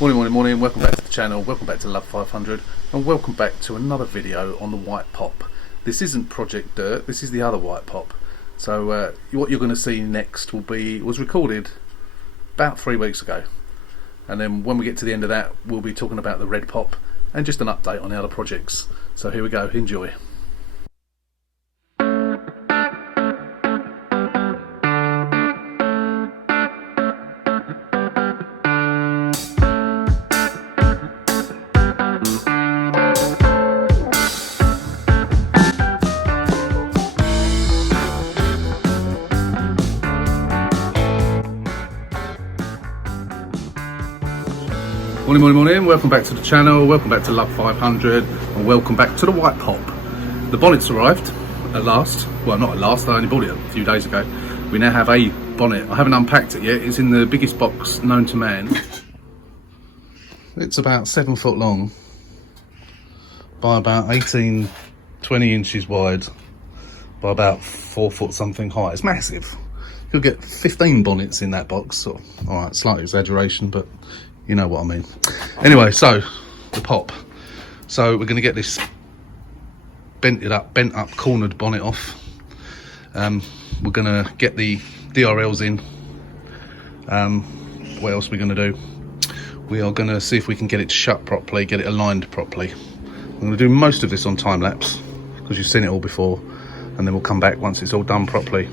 Morning, welcome back to the channel, welcome back to Love 500, and welcome back to another video on the white pop. This isn't Project Dirt, this is the other white pop. So what you're going to see next was recorded about 3 weeks ago, and then when we get to the end of that we'll be talking about the red pop and just an update on the other projects. So here we go, enjoy. Morning, welcome back to the channel, welcome back to Love 500, and welcome back to the white pop. The bonnet's arrived at last. Well, not at last, I only bought it a few days ago. We now have a bonnet. I haven't unpacked it yet. It's in the biggest box known to man. It's about 7 foot long by about 18-20 inches wide by about 4 foot something high. It's massive. You'll get 15 bonnets in that box. So, all right, slight exaggeration, but you know what I mean. Anyway, so the pop. So we're going to get this bent up, cornered bonnet off. We're going to get the DRLs in. What else are we going to do? We are going to see if we can get it shut properly, get it aligned properly. I'm going to do most of this on time lapse because you've seen it all before, and then we'll come back once it's all done properly.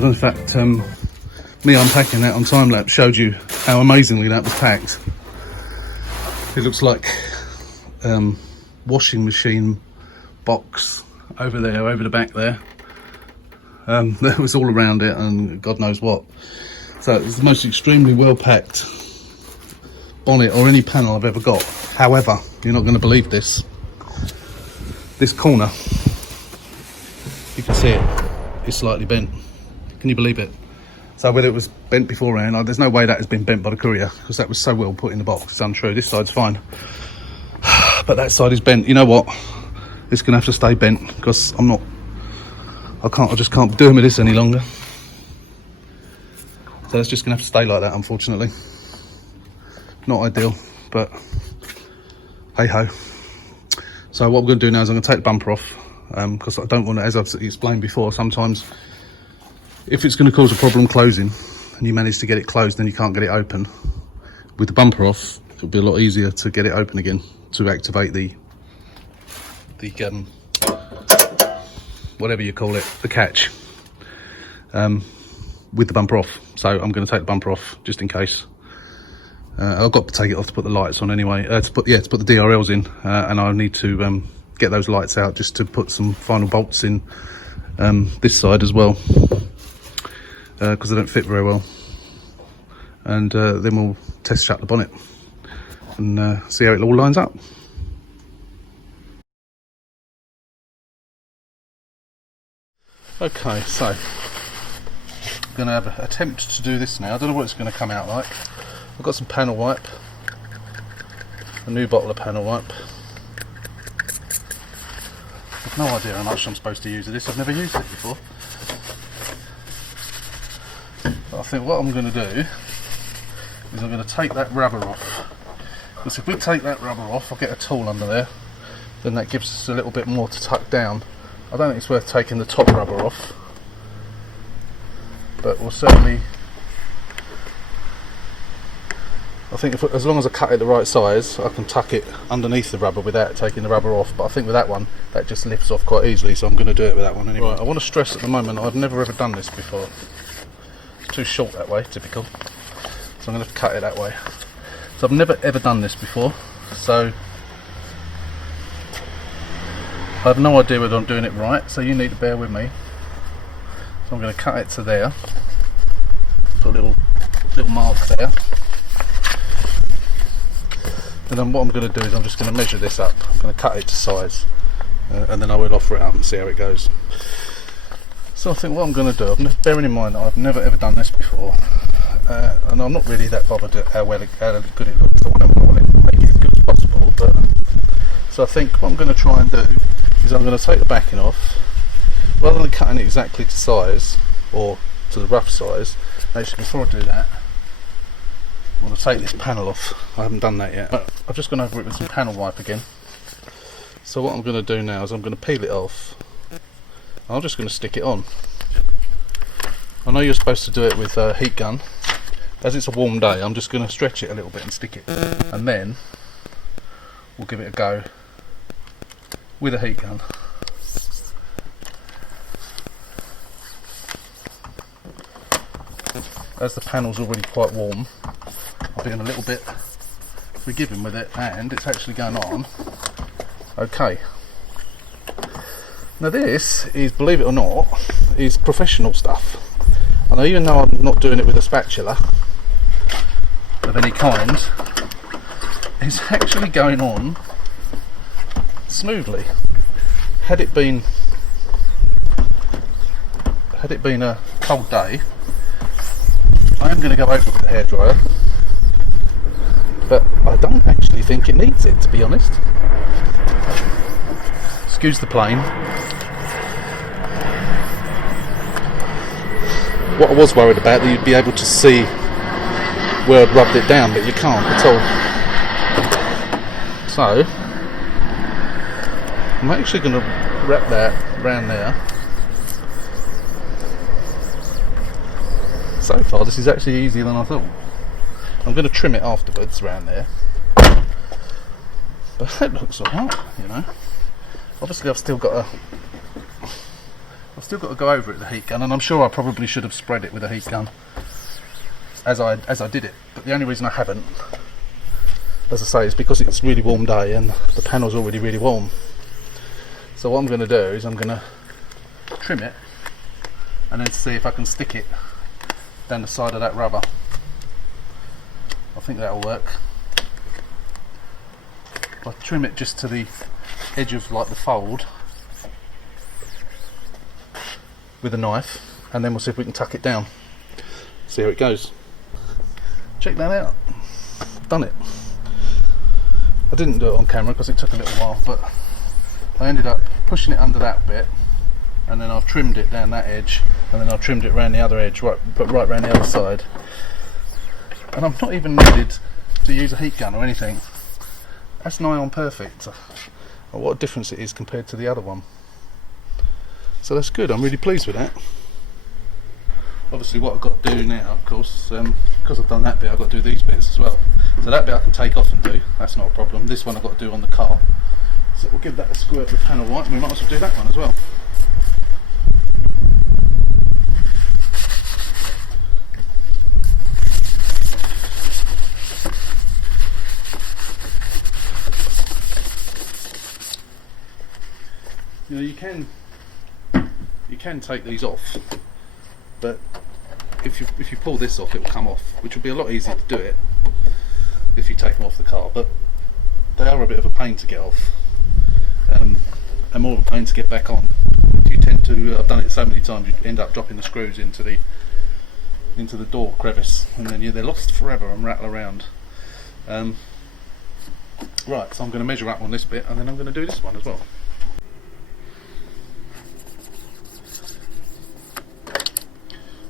In fact, me unpacking that on time lapse showed you how amazingly that was packed. It looks like washing machine box over there, over the back there. There was all around it and God knows what. So it's the most extremely well packed bonnet or any panel I've ever got. However, you're not going to believe this. This corner, you can see it, is slightly bent. Can you believe it? So whether it was bent beforehand, there's no way that has been bent by the courier because that was so well put in the box. It's untrue. This side's fine, but that side is bent. You know what? It's gonna have to stay bent because I just can't be doing with this any longer. So it's just gonna have to stay like that, unfortunately. Not ideal, but hey ho. So what we're gonna do now is I'm gonna take the bumper off because I don't want to, as I've explained before, sometimes if it's going to cause a problem closing and you manage to get it closed, then you can't get it open. With the bumper off, it'll be a lot easier to get it open again, to activate the whatever you call it, the catch, with the bumper off. So I'm going to take the bumper off just in case. I've got to take it off to put the lights on anyway, to put the DRLs in, and I'll need to get those lights out just to put some final bolts in this side as well. Because they don't fit very well, and then we'll test shut the bonnet and see how it all lines up. Okay, so I'm going to have an attempt to do this now. I don't know what it's going to come out like. I've got some panel wipe, a new bottle of panel wipe. I've no idea how much I'm supposed to use of this. I've never used it before. I think what I'm going to do is I'm going to take that rubber off, because if we take that rubber off, I'll get a tool under there, then that gives us a little bit more to tuck down. I don't think it's worth taking the top rubber off, but we'll certainly, I think as long as I cut it the right size, I can tuck it underneath the rubber without taking the rubber off. But I think with that one, that just lifts off quite easily, so I'm going to do it with that one anyway. Right, I want to stress at the moment, I've never ever done this before. It's too short that way, typical. So I'm going to cut it that way. So I've never ever done this before, so I have no idea whether I'm doing it right, so you need to bear with me. So I'm going to cut it to there. Put a little mark there. And then what I'm going to do is I'm just going to measure this up. I'm going to cut it to size, and then I will offer it up and see how it goes. So I think what I'm going to do, bearing in mind that I've never ever done this before, and I'm not really that bothered at how good it looks. I want to make it as good as possible, but so I think what I'm going to try and do is I'm going to take the backing off, rather than cutting it exactly to size or to the rough size. Actually, before I do that, I'm going to take this panel off. I haven't done that yet. I've just gone over it with some panel wipe again. So what I'm going to do now is I'm going to peel it off. I'm just going to stick it on. I know you're supposed to do it with a heat gun. As it's a warm day, I'm just going to stretch it a little bit and stick it, and then we'll give it a go with a heat gun. As the panel's already quite warm, I'm being a little bit forgiving with it, and it's actually going on okay. Now this is, believe it or not, is professional stuff. And even though I'm not doing it with a spatula of any kind, it's actually going on smoothly. Had it been a cold day, I am going to go over it with a hairdryer, but I don't actually think it needs it, to be honest. Excuse the plane. What I was worried about, that you'd be able to see where I'd rubbed it down, but you can't at all. So I'm actually going to wrap that around there. So far this is actually easier than I thought. I'm going to trim it afterwards around there, but that looks alright, you know. Obviously I've still got to go over it with the heat gun, and I'm sure I probably should have spread it with a heat gun as I did it, but the only reason I haven't, as I say, is because it's a really warm day and the panel's already really warm. So what I'm going to do is I'm going to trim it and then see if I can stick it down the side of that rubber. I think that'll work. I'll trim it just to the edge of like the fold with a knife, and then we'll see if we can tuck it down, see how it goes. Check that out, done it. I didn't do it on camera because it took a little while, but I ended up pushing it under that bit, and then I've trimmed it down that edge, and then I've trimmed it around the other edge, right around the other side, and I'm not even needed to use a heat gun or anything. That's nigh on perfect. What a difference it is compared to the other one. So that's good, I'm really pleased with that. Obviously what I've got to do now, of course, because I've done that bit, I've got to do these bits as well. So that bit I can take off and do, that's not a problem. This one I've got to do on the car. So we'll give that a squirt with panel white, and we might as well do that one as well. You know, you can take these off, but if you pull this off, it will come off, which will be a lot easier to do it if you take them off the car. But they are a bit of a pain to get off, and more of a pain to get back on. You tend to, I've done it so many times, you end up dropping the screws into the door crevice, and then they're lost forever and rattle around. Right, so I'm going to measure up on this bit, and then I'm going to do this one as well.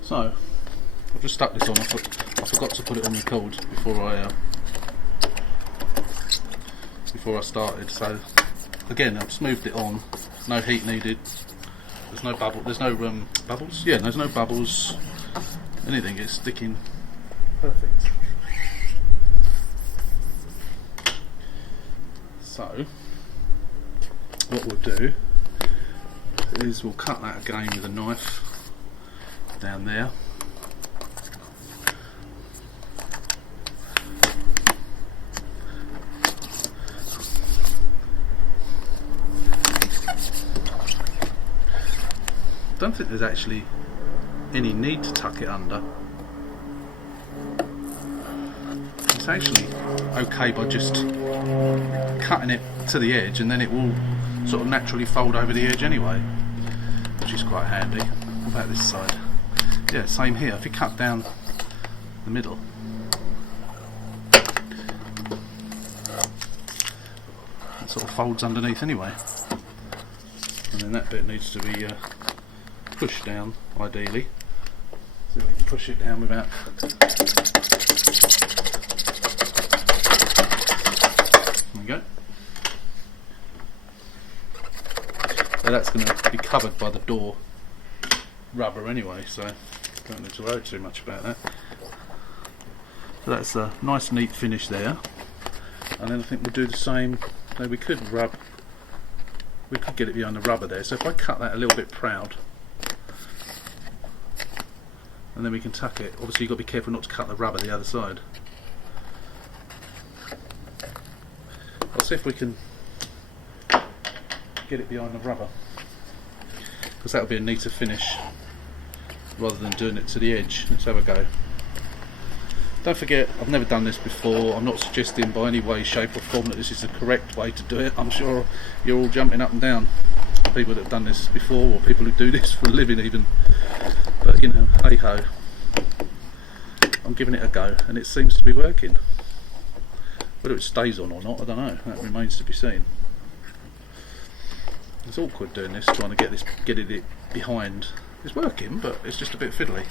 So I've just stuck this on. I forgot to put it on record before I started. So again, I've smoothed it on. No heat needed. There's no bubble. There's no bubbles. Yeah, there's no bubbles. Anything. It's sticking perfect. So what we'll do is we'll cut that again with a knife down there. don't think there's actually any need to tuck it under. It's actually okay by just cutting it to the edge, and then it will sort of naturally fold over the edge anyway, which is quite handy. What about this side? Yeah, same here. If you cut down the middle, it sort of folds underneath anyway, and then that bit needs to be pushed down ideally, so we can push it down without. There we go. So that's going to be covered by the door rubber anyway, so don't need to worry too much about that. So that's a nice neat finish there, and then I think we'll do the same. So we could get it behind the rubber there, so if I cut that a little bit proud, and then we can tuck it. Obviously you've got to be careful not to cut the rubber the other side. I'll see if we can get it behind the rubber, because that will be a neater finish rather than doing it to the edge. Let's have a go. Don't forget, I've never done this before. I'm not suggesting by any way, shape or form that this is the correct way to do it. I'm sure you're all jumping up and down, people that have done this before, or people who do this for a living even. But you know, hey ho, I'm giving it a go, and it seems to be working. Whether it stays on or not, I don't know. That remains to be seen. It's awkward doing this, trying to get it behind. It's working, but it's just a bit fiddly.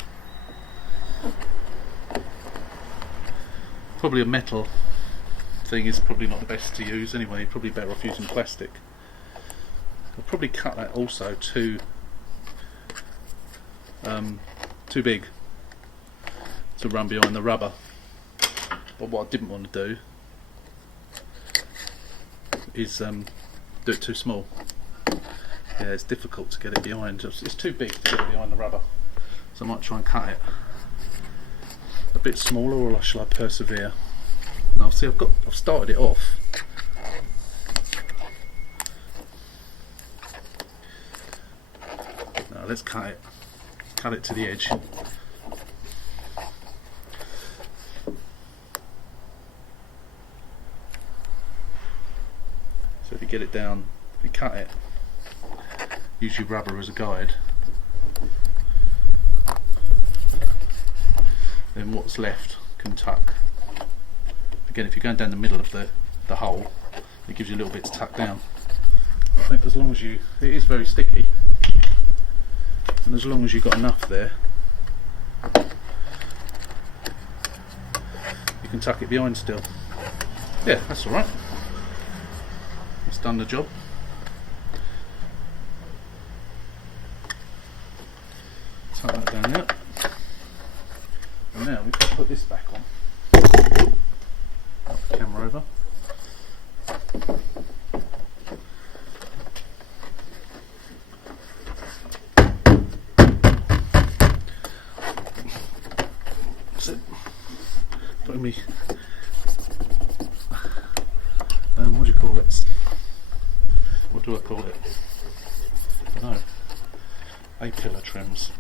Probably a metal thing is probably not the best to use anyway. You're probably better off using plastic. I'll probably cut that also too big to run behind the rubber. But what I didn't want to do is do it too small. Yeah, it's difficult to get it behind. It's too big to get it behind the rubber, so I might try and cut it a bit smaller, or shall I persevere? Now see, I've started it off. Now let's cut it to the edge. So if you get it down, if you cut it, use your rubber as a guide, then what's left can tuck. Again, if you're going down the middle of the hole, it gives you a little bit to tuck down. I think as long as it is very sticky, and as long as you've got enough there, you can tuck it behind still. Yeah, that's alright. It's done the job. Tuck that down there. And now we can put this back on. Put the camera over. That's it. Putting me. What do you call it? What do I call it? I don't know. A-pillar trims.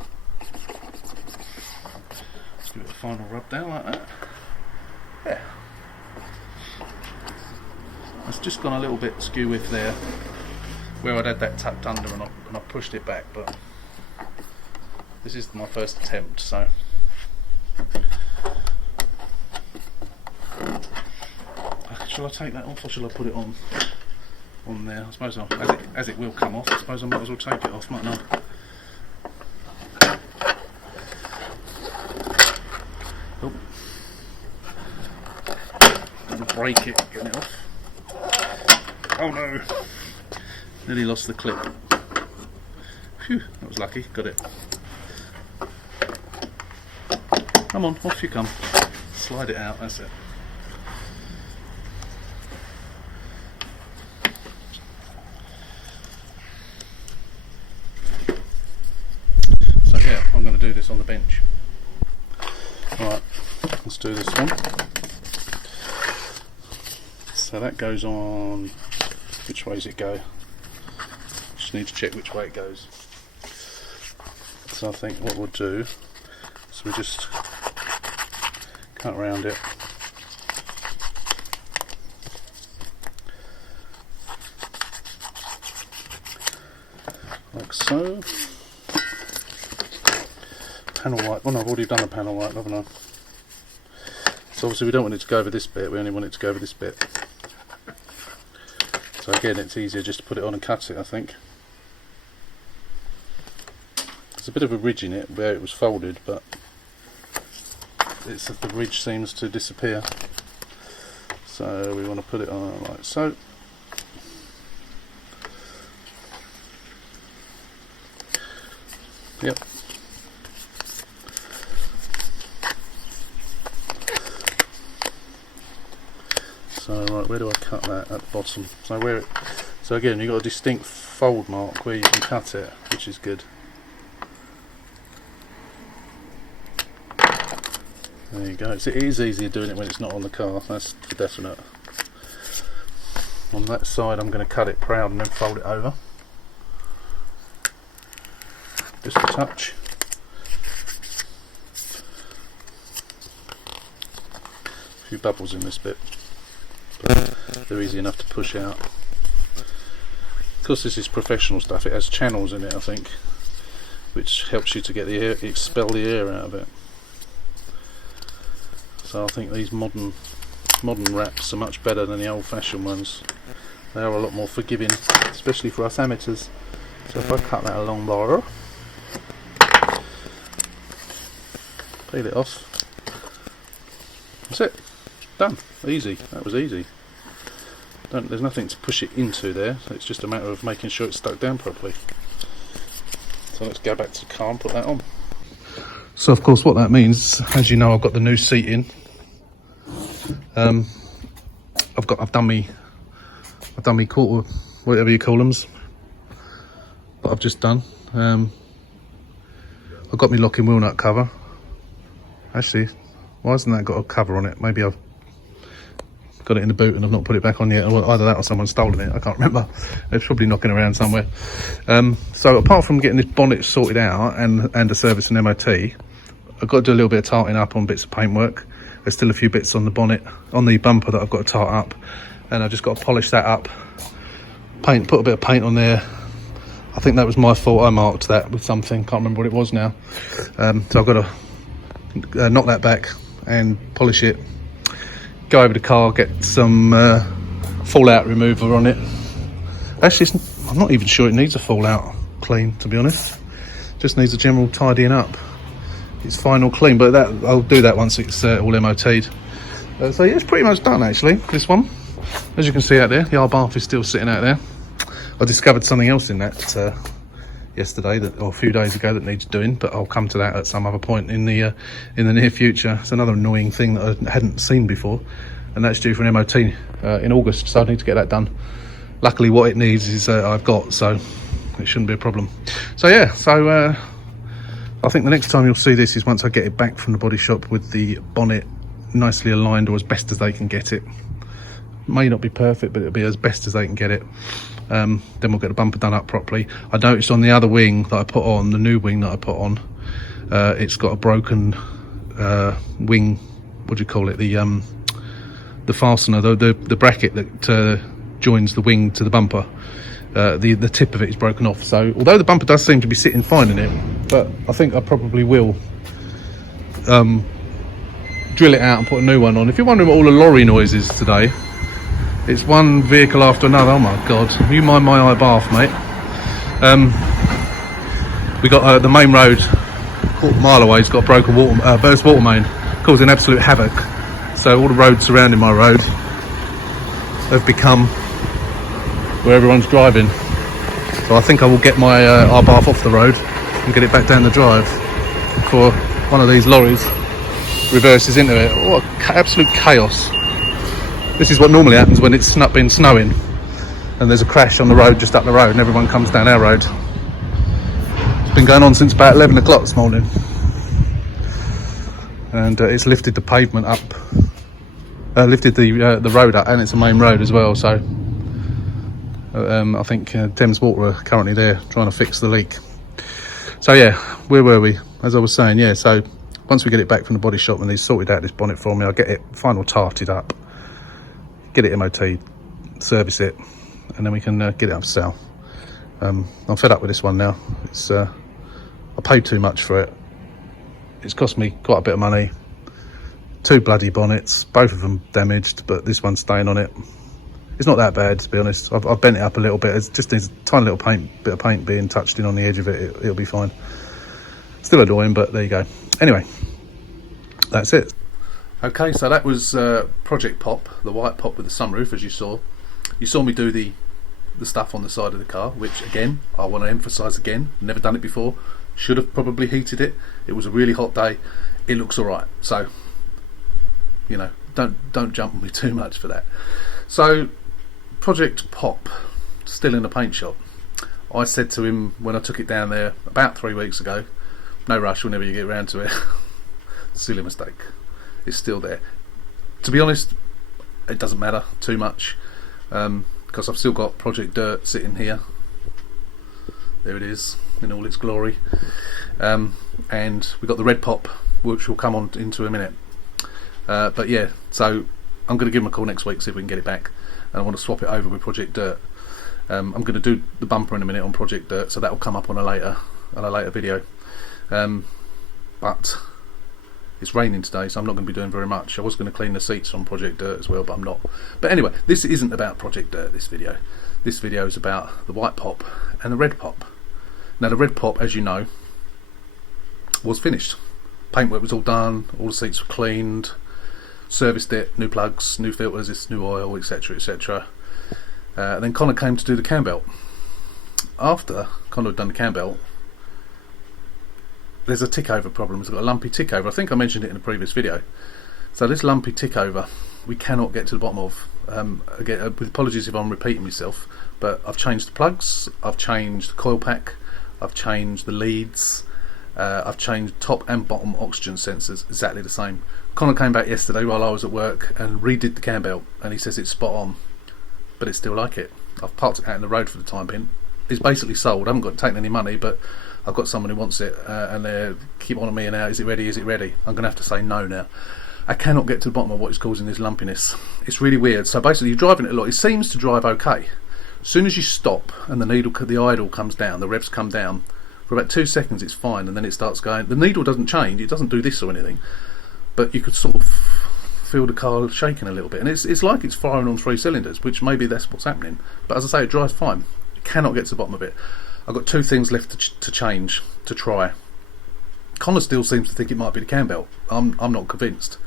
Let's give it a final rub down like that. Yeah. It's just gone a little bit skew with there, where I'd had that tucked under and I pushed it back, but this is my first attempt, so shall I take that off or shall I put it on there? I suppose as it will come off, I suppose I might as well take it off, mightn't I? Oh. I'm gonna break it, getting it off. Oh no! Nearly lost the clip. Phew, that was lucky, got it. Come on, off you come. Slide it out, that's it. So yeah, I'm going to do this on the bench. Right, let's do this one. So that goes on. Which way does it go? Just need to check which way it goes. So I think what we'll do is we just cut around it. Like so. Panel wipe. Well, no, I've already done a panel wipe, haven't I? So obviously we don't want it to go over this bit, we only want it to go over this bit. So again, it's easier just to put it on and cut it, I think. There's a bit of a ridge in it where it was folded, but the ridge seems to disappear. So we want to put it on like so. Yep. So right, where do I cut that? At the bottom. So again, you've got a distinct fold mark where you can cut it, which is good. There you go. So it is easier doing it when it's not on the car, that's for definite. On that side I'm going to cut it proud and then fold it over. Just a touch. A few bubbles in this bit, but they're easy enough to push out. Of course this is professional stuff, it has channels in it I think, which helps you to get the air, expel the air out of it. So I think these modern wraps are much better than the old-fashioned ones. They are a lot more forgiving, especially for us amateurs. So if I cut that along there, peel it off, that's it, done. Easy, that was easy. There's nothing to push it into there, so it's just a matter of making sure it's stuck down properly. So let's go back to the car and put that on. So of course what that means, as you know, I've got the new seat in. I've done me quarter, whatever you call them, what I've just done. I've got my locking wheel nut cover. Actually, why hasn't that got a cover on it? Maybe I've got it in the boot and I've not put it back on yet, or either that or someone's stolen it, I can't remember. It's probably knocking around somewhere. So apart from getting this bonnet sorted out and a service and MOT, I've got to do a little bit of tarting up on bits of paintwork. There's still a few bits on the bonnet, on the bumper that I've got to tart up, and I've just got to polish that up, put a bit of paint on there. I think that was my fault, I marked that with something, can't remember what it was now. So I've got to knock that back and polish it, go over the car, get some fallout remover on it. Actually, I'm not even sure it needs a fallout clean, to be honest. Just needs a general tidying up. It's final clean, but I'll do that once it's all MOT'd. So yeah, it's pretty much done actually, this one. As you can see out there, the R bath is still sitting out there. I discovered something else in that yesterday, or a few days ago, that needs doing, but I'll come to that at some other point in the near future. It's another annoying thing that I hadn't seen before, and that's due for an MOT in August, so I need to get that done. Luckily what it needs is I've got, so it shouldn't be a problem. So yeah, I think the next time you'll see this is once I get it back from the body shop with the bonnet nicely aligned, or as best as they can get it. May not be perfect, but it'll be as best as they can get it. Then we'll get the bumper done up properly. I noticed on the other wing that I put on, the new wing that I put on, it's got a broken wing, what do you call it, the fastener, the bracket that joins the wing to the bumper. The tip of it is broken off, so although the bumper does seem to be sitting fine in it, but I think I probably will drill it out and put a new one on. If you're wondering what all the lorry noise is today, it's one vehicle after another. Oh my god, you mind my eye bath, mate. We got the main road, quarter mile away, it's got a broken burst water main, causing absolute havoc. So all the roads surrounding my road have become where everyone's driving. So I think I will get my R bath off the road and get it back down the drive before one of these lorries reverses into it. What absolute chaos. This is what normally happens when it's been snowing and there's a crash on the road just up the road and everyone comes down our road. It's been going on since about 11 o'clock this morning, and it's lifted the pavement up, lifted the road up, and it's a main road as well. So I think Thames Water are currently there trying to fix the leak. So yeah, where were we? As I was saying, yeah, so once we get it back from the body shop and he's sorted out this bonnet for me, I'll get it final tarted up, get it MOT, service it, and then we can get it up for sale. I'm fed up with this one now. It's I paid too much for it. It's cost me quite a bit of money. 2 bloody bonnets, both of them damaged, but this one's staying on it. It's not that bad, to be honest. I've bent it up a little bit. It just needs a tiny little bit of paint being touched in on the edge of it. It'll be fine. Still annoying, but there you go. Anyway, that's it. Okay, so that was Project Pop, the white pop with the sunroof, as you saw. You saw me do the stuff on the side of the car, which again, I want to emphasise again, never done it before. Should have probably heated it. It was a really hot day. It looks alright. So, you know, don't jump on me too much for that. So, Project Pop, still in the paint shop. I said to him when I took it down there about 3 weeks ago, no rush whenever you get around to it. Silly mistake. It's still there. To be honest, it doesn't matter too much, because I've still got Project Dirt sitting here. There it is in all its glory, and we've got the red pop, which we'll come on into a minute. But yeah, so I'm going to give him a call next week, see if we can get it back, and I want to swap it over with Project Dirt. I'm going to do the bumper in a minute on Project Dirt, so that will come up on a later video. But it's raining today, so I'm not going to be doing very much. I was going to clean the seats on Project Dirt as well, but I'm not. But anyway, this isn't about Project Dirt, this video. This video is about the white pop and the red pop. Now the red pop, as you know, was finished. Paintwork was all done, all the seats were cleaned, serviced it, new plugs, new filters, new oil, etc, etc. Then Connor came to do the cam belt. After Connor had done the cam belt, there's a tick over problem. It's got a lumpy tick over. I think I mentioned it in a previous video. So this lumpy tick over, we cannot get to the bottom of. Again, with apologies if I'm repeating myself, but I've changed the plugs, I've changed the coil pack, I've changed the leads, I've changed top and bottom oxygen sensors, exactly the same. Connor came back yesterday while I was at work and redid the cam belt, and he says it's spot on, but it's still like it. I've parked it out in the road for the time being. It's basically sold. I haven't got to take any money, but I've got someone who wants it, and they keep on me now. Is it ready? Is it ready? I'm going to have to say no now. I cannot get to the bottom of what is causing this lumpiness. It's really weird. So basically, you're driving it a lot. It seems to drive okay. As soon as you stop and the idle comes down, the revs come down, for about 2 seconds it's fine, and then it starts going. The needle doesn't change. It doesn't do this or anything, but you could sort of feel the car shaking a little bit, and it's like it's firing on 3 cylinders, which maybe that's what's happening. But as I say, it drives fine. You cannot get to the bottom of it. I've got 2 things left to change, to try. Connor still seems to think it might be the cam belt. I'm not convinced.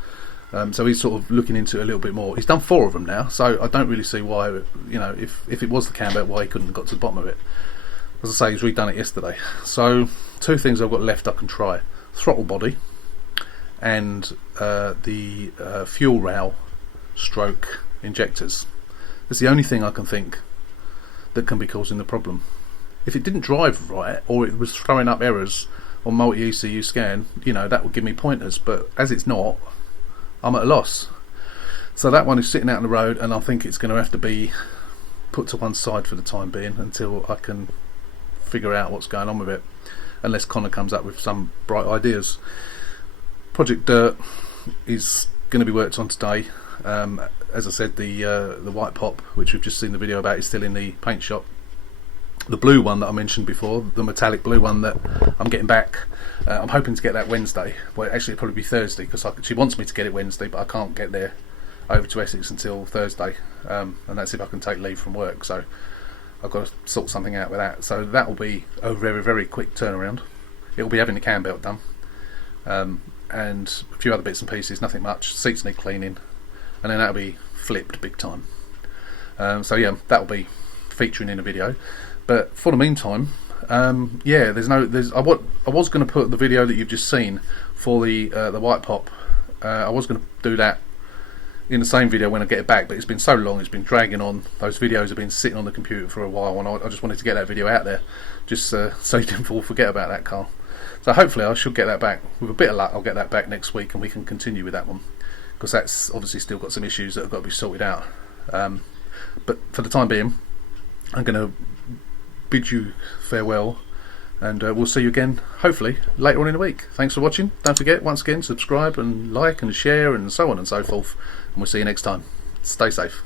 So he's sort of looking into it a little bit more. He's done 4 of them now, so I don't really see why, you know, if it was the cam belt, why he couldn't have got to the bottom of it. As I say, he's redone it yesterday. So 2 things I've got left I can try: throttle body and the fuel rail stroke injectors. It's the only thing I can think that can be causing the problem. If it didn't drive right, or it was throwing up errors on multi-ECU scan, you know, that would give me pointers, but as it's not, I'm at a loss. So that one is sitting out on the road, and I think it's going to have to be put to one side for the time being until I can figure out what's going on with it, unless Connor comes up with some bright ideas. Project Dirt is going to be worked on today. As I said, the white pop, which we've just seen the video about, is still in the paint shop. The blue one that I mentioned before, the metallic blue one that I'm getting back, I'm hoping to get that Wednesday. Well, actually it'll probably be Thursday, because she wants me to get it Wednesday, but I can't get there over to Essex until Thursday, and that's if I can take leave from work. So I've got to sort something out with that. So that will be a very, very quick turnaround. It will be having the cam belt done, and a few other bits and pieces, nothing much. Seats need cleaning, and then that'll be flipped big time. So yeah, that'll be featuring in a video. But for the meantime, yeah, I was going to put the video that you've just seen for the white pop. I was going to do that in the same video when I get it back, but it's been so long, it's been dragging on. Those videos have been sitting on the computer for a while, and I just wanted to get that video out there, just so you didn't all forget about that car. So hopefully I should get that back. With a bit of luck, I'll get that back next week, and we can continue with that one, because that's obviously still got some issues that have got to be sorted out. But for the time being, I'm going to bid you farewell, and we'll see you again hopefully later on in the week. Thanks for watching. Don't forget, once again, subscribe and like and share and so on and so forth, and we'll see you next time. Stay safe.